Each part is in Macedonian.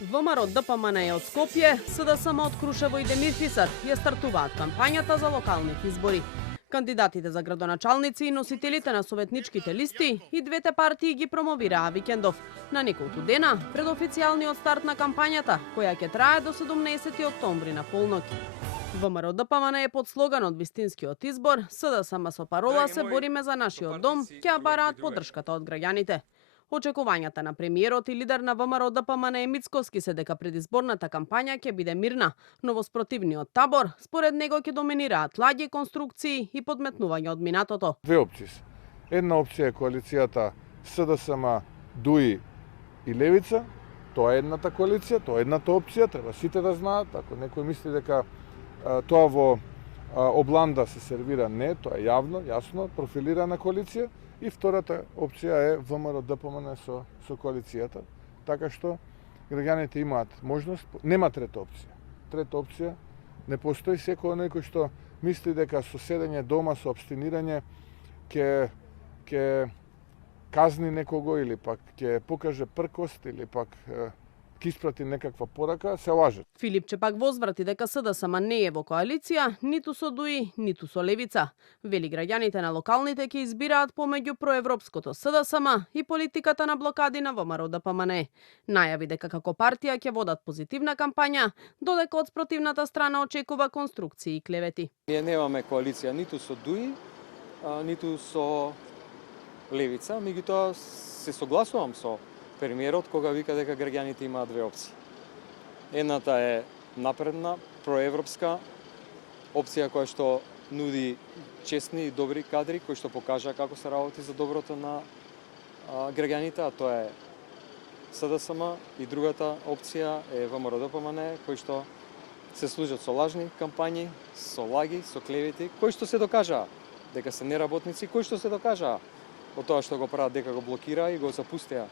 ВМРО ДПМН од Скопје, СДСМ од Крушево и Демирфисар ја стартуваат кампањата за локалните избори. Кандидатите за градоначалници и носителите на советничките листи и двете партии ги промовираа викендов на неколку дена пред официјалниот старт на кампањата, која ќе трае до 17 октомври на полноќ. ВМРО ДПМН е под слоганот вистинскиот избор, СДСМ со парола се бориме за нашиот дом, ќе бараат поддршката од граѓаните. Очекувањата на премиерот и лидер на ВМРО ДПМН Мицковски се дека предизборната кампања ќе биде мирна, но во спротивниот табор, според него ќе доминираат лаги, конструкции и подметнување од минатото. Две опции се. Една опција е коалицијата СДСМ, ДУИ и Левица. Тоа е едната коалиција, тоа е едната опција, треба сите да знаат. Ако некој мисли дека тоа во обланда се сервира, не, тоа е јавно, јасно, профилирана коалиција. И втората опција е ВМРО ДПМН со коалицијата, така што граѓаните имаат можност, нема трета опција. Трета опција не постои. Секој оној кој што мисли дека со седење дома, со абстинирање ќе казни некого или пак ќе покаже пркост или пак ќе испрати некаква порака, се лаже. Филипче пак возврати дека СДСМ не е во коалиција, ниту со ДУИ, ниту со Левица. Вели граѓаните на локалните ќе избираат помеѓу проевропското СДСМ и политиката на блокади на ВМРО ДПМН. Најави дека како партија ќе водат позитивна кампања, додека од спротивната страна очекува конструкции и клевети. Ние немаме коалиција ниту со ДУИ, ниту со Левица, меѓутоа се согласувам со премиерот кога вика дека граѓаните имаат две опции. Едната е напредна, проевропска опција која што нуди честни и добри кадри кои што покажа како се работи за доброто на граѓаните, а тоа е СДСМ, и другата опција е ВМРО ДПМН, кои што се служат со лажни кампањи, со лаги, со клевети, кои што се докажаа дека се неработници, кои што се докажаа од тоа што го прават дека го блокираа и го запустеа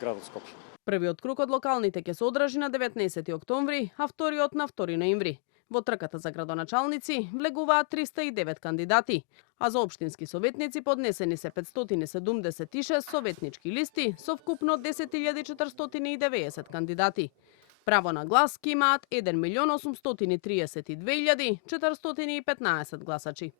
градот Скопје. Првиот круг од локалните ќе се одржи на 19 октомври, а вториот на 2 ноември. Во трката за градоначалници влегуваат 309 кандидати, а за општински советници поднесени се 576 советнички листи со вкупно 10.490 кандидати. Право на глас ќе имаат 1.832.415 гласачи.